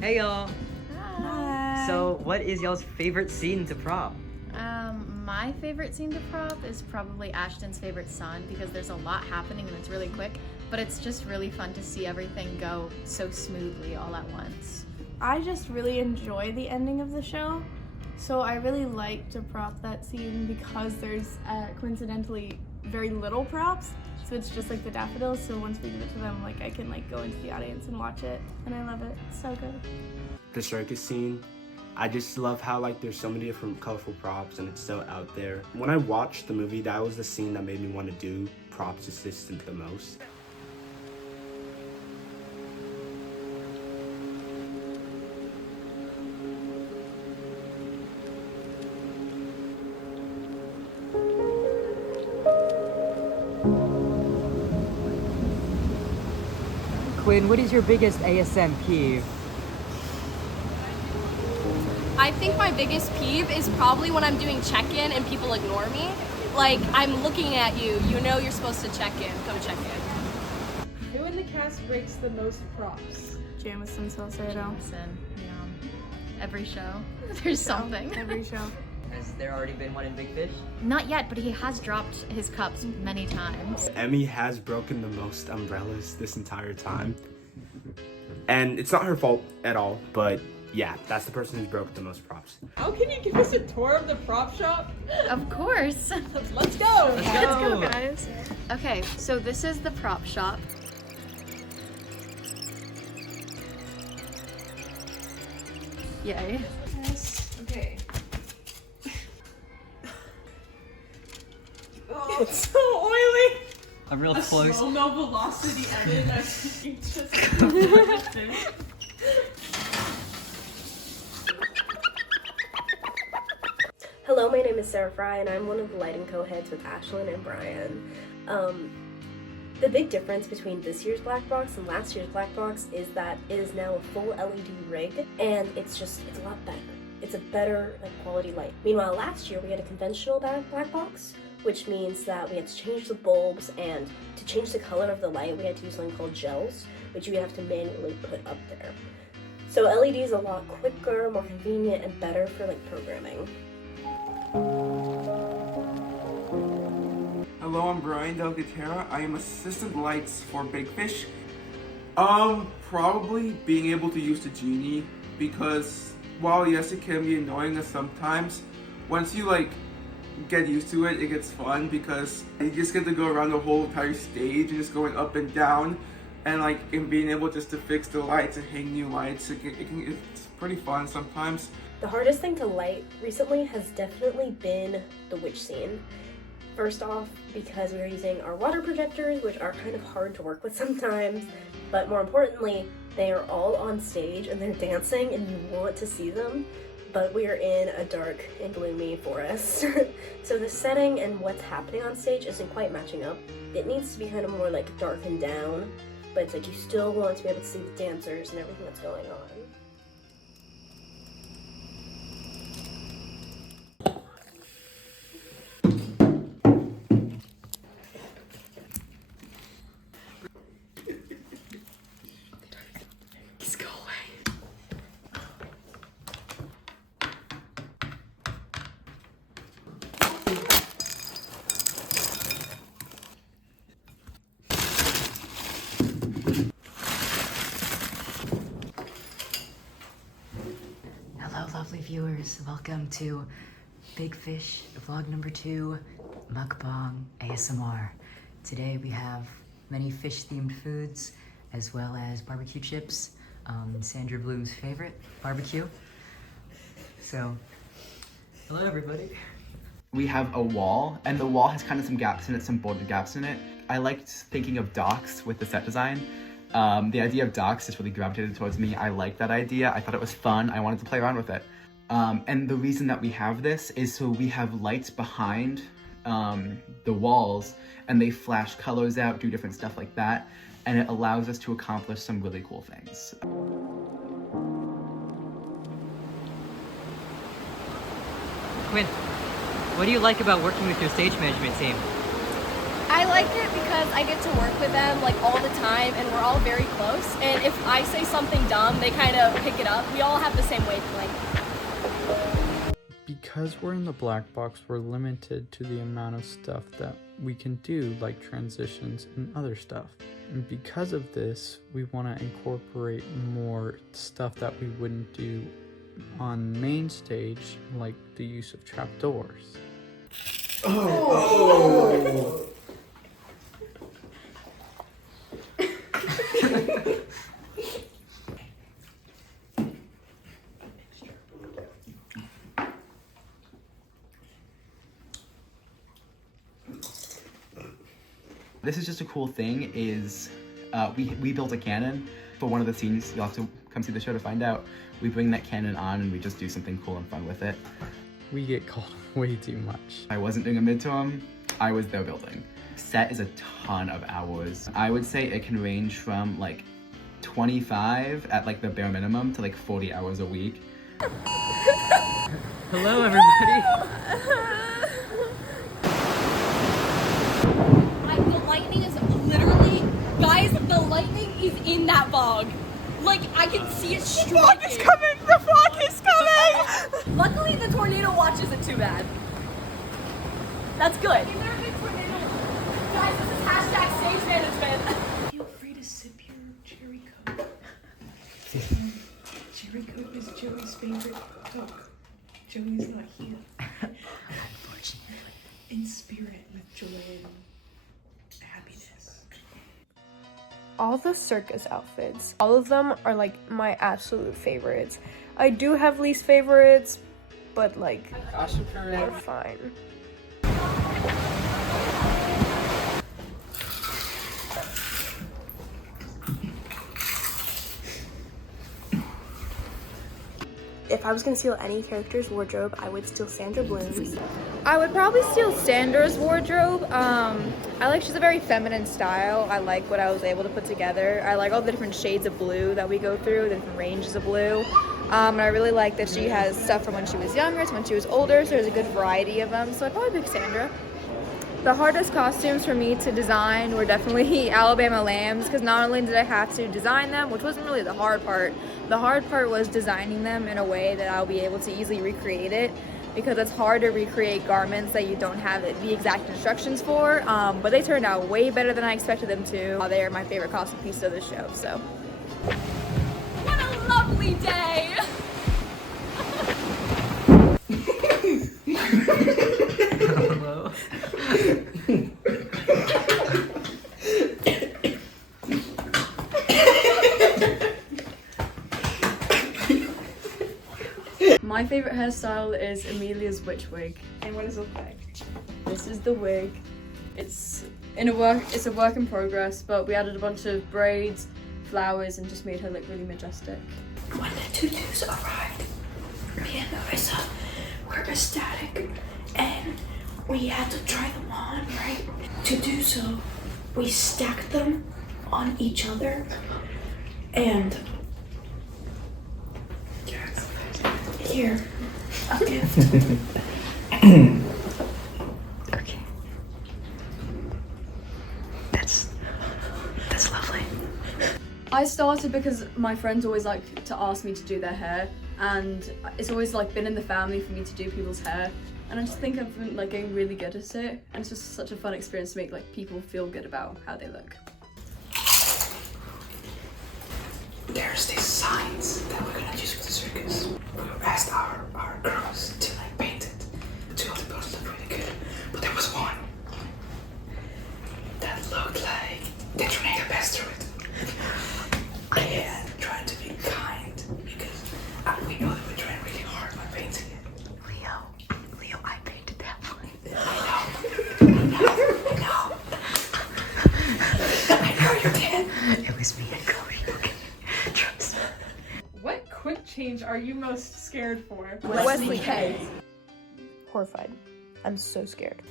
Hey y'all. Hi. So, what is y'all's favorite scene to prop? My favorite scene to prop is probably Ashton's favorite son because there's a lot happening and it's really quick, but it's just really fun to see everything go so smoothly all at once. I just really enjoy the ending of the show, so I really like to prop that scene because there's coincidentally very little props, so it's just like the daffodils. So once we give it to them, like I can like go into the audience and watch it, and I love it. It's so good. The circus scene, I just love how like there's so many different colorful props and it's so out there. When I watched the movie, that was the scene that made me want to do props assistant the most. Quinn, what is your biggest ASM peeve? I think my biggest peeve is probably when I'm doing check-in and people ignore me. Like, I'm looking at you, you know you're supposed to check in, come check in. Who in the cast breaks the most props? Jamison Salcedo. Jamison, yeah. Every show, there's something. Every show. Has there already been one in Big Fish? Not yet, but he has dropped his cups many times. Emmy has broken the most umbrellas this entire time. And it's not her fault at all, but yeah, that's the person who's broken the most props. How can you give us a tour of the prop shop? Of course. Let's go! Let's go, guys. Okay, so this is the prop shop. Yay. Okay. Oh, it's so oily! A real A close. slow-mo velocity edit. I think just Hello, my name is Sarah Fry, and I'm one of the lighting co-heads with Ashlyn and Brian. The big difference between this year's black box and last year's black box is that it is now a full LED rig, and it's a lot better. It's a better quality light. Meanwhile, last year we had a conventional black box, which means that we had to change the bulbs, and to change the color of the light, we had to use something called gels, which you would have to manually put up there. So LED is a lot quicker, more convenient, and better for programming. Hello, I'm Brian Del Gutera. I am assistant lights for Big Fish. Probably being able to use the genie, because while yes, it can be annoying sometimes, once you get used to it, it gets fun because you just get to go around the whole entire stage and just going up and down, and in being able just to fix the lights and hang new lights, it's pretty fun sometimes. The hardest thing to light recently has definitely been the witch scene. First off, because we are using our water projectors, which are kind of hard to work with sometimes, but more importantly, they are all on stage and they're dancing and you want to see them, but we are in a dark and gloomy forest. So the setting and what's happening on stage isn't quite matching up. It needs to be kind of more darkened down, but it's you still want to be able to see the dancers and everything that's going on. Hello, lovely viewers. Welcome to Big Fish vlog number 2, mukbang ASMR. Today we have many fish-themed foods, as well as barbecue chips, Sandra Bloom's favorite, barbecue. So, hello everybody. We have a wall, and the wall has kind of some gaps in it, some border gaps in it. I liked thinking of docks with the set design. The idea of docks just really gravitated towards me. I liked that idea. I thought it was fun. I wanted to play around with it. And the reason that we have this is so we have lights behind the walls, and they flash colors out, do different stuff like that, and it allows us to accomplish some really cool things. Quinn, what do you like about working with your stage management team? I like it because I get to work with them like all the time and we're all very close. And if I say something dumb, they kind of pick it up. We all have the same wavelength. Because we're in the black box, we're limited to the amount of stuff that we can do, like transitions and other stuff. And because of this, we want to incorporate more stuff that we wouldn't do on main stage, like the use of trapdoors. Oh. This is just a cool thing is we built a cannon for one of the scenes. You'll have to come see the show to find out. We bring that cannon on and we just do something cool and fun with it. We get called way too much. I wasn't doing a midterm, I was there building. Set is a ton of hours. I would say it can range from like 25 at like the bare minimum to like 40 hours a week. Hello everybody! The lightning is literally, guys, the lightning is in that fog. Like, I can see it striking. The fog is coming! The fog is coming! Luckily, the tornado watch isn't too bad. That's good. Guys, this is hashtag stage management. Feel free to sip your cherry coke. Cherry coke is Joey's favorite coke. Joey's not here. Unfortunately. In spirit with joy and happiness. All the circus outfits, all of them are like my absolute favorites. I do have least favorites, but like they're fine. If I was gonna steal any character's wardrobe, I would steal Sandra Bloom's. I would probably steal Sandra's wardrobe. She's a very feminine style. I like what I was able to put together. I like all the different shades of blue that we go through, the different ranges of blue. And I really like that she has stuff from when she was younger to when she was older, so there's a good variety of them. So I'd probably pick Sandra. The hardest costumes for me to design were definitely Alabama lambs, because not only did I have to design them, which wasn't really the hard part was designing them in a way that I'll be able to easily recreate it, because it's hard to recreate garments that you don't have the exact instructions for, but they turned out way better than I expected them to. They are my favorite costume piece of the show, so. What a lovely day! Hello? My favorite hairstyle is Amelia's witch wig. And what does it look like? This is the wig. It's a work in progress, but we added a bunch of braids, flowers, and just made her look really majestic. When the tutus arrived, me and Marissa were ecstatic, and we had to try them on, right? To do so, we stacked them on each other, and here, a gift. Okay. That's lovely. I started because my friends always like to ask me to do their hair, and it's always like been in the family for me to do people's hair, and I just think I've been like getting really good at it, and it's just such a fun experience to make like people feel good about how they look. There's these signs that we're gonna use for the circus. We asked our girls to like paint it. Two of the girls looked really good, but there was one that looked like they tried their best through it. And trying to be kind because we know that we're trying really hard by painting it. Leo, I painted that one. I know you did. It was me and Cody. Okay. Trust me. What quick change are you most scared for? Wesley K. Horrified. I'm so scared.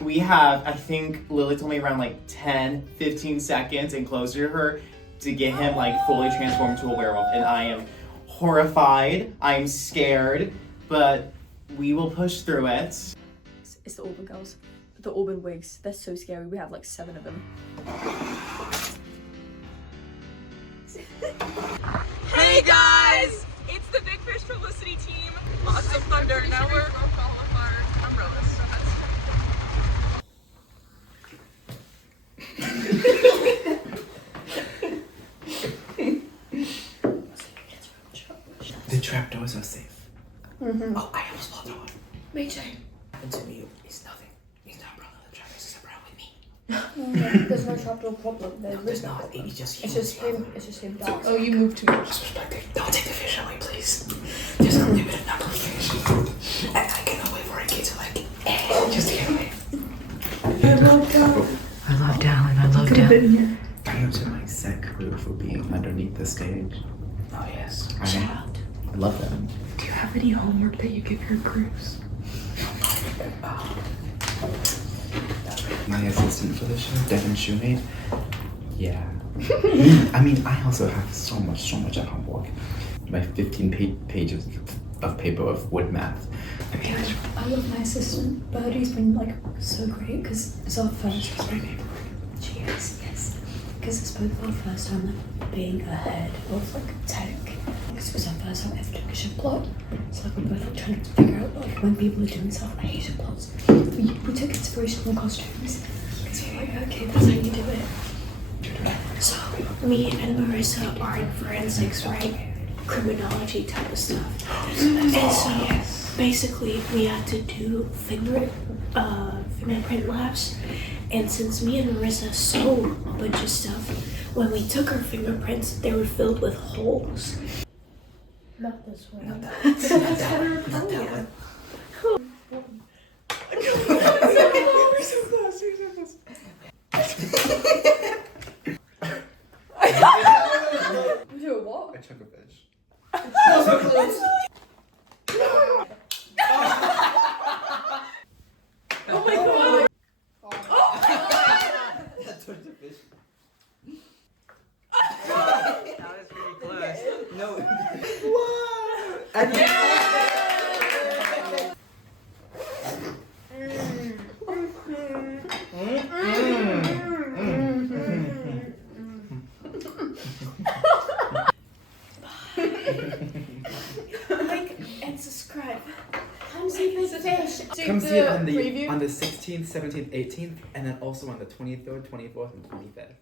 We have, I think Lily told me around like 10, 15 seconds and closer to her to get him like fully transformed to a werewolf. And I am horrified, I'm scared, but we will push through it. It's the Auburn girls. the Auburn wigs. They're so scary. We have like 7 of them. Hey guys! It's the Big Fish publicity team. Lots of thunder. Now we're all of our umbrellas. So The trapdoors are safe. Mm-hmm. Oh, I almost popped one. Me too. And to me, it's nothing. He's not around the trapdoors, he's around with me. No, there's no trapdoor problem. There's not. It's just It's just him. It's just him. Dark. oh, you moved too much. Don't take the fish away, please. There's a limited number of fish. And I cannot wait for a kid to like, just get away. I love Dallin. I love Dallin. Thank you to my set crew for being underneath the stage. Oh yes. I love them. Do you have any homework that you give your crews? My assistant for the show, Devin Shoemate. Yeah. I mean, I also have so much at homework. My 15 pages of paper of wood math. I mean, I love my assistant. Birdie's been like so great because it's our first time. She is, yes. Because it's both our first time like being ahead of like tech. Because it was our first time ever doing a shift plot. So like we're both like trying to figure out like when people are doing stuff. I hate shift plots. We took inspirational costumes. Because we're like, okay, that's how you do it. So me and Marissa are in forensics, right? Criminology type of stuff. And so basically we had to do fingerprint labs. And since me and Marissa sold a bunch of stuff, when we took our fingerprints, they were filled with holes. Not this one. Not that one. Not that one. Not that one. We do a what? I took a fish. So close. Oh my god! That's what the fish. That was pretty close. No. What? Like and subscribe. Come see Big Fish. Come see it on the 16th, 17th, 18th, and then also on the 23rd, 24th, and 25th.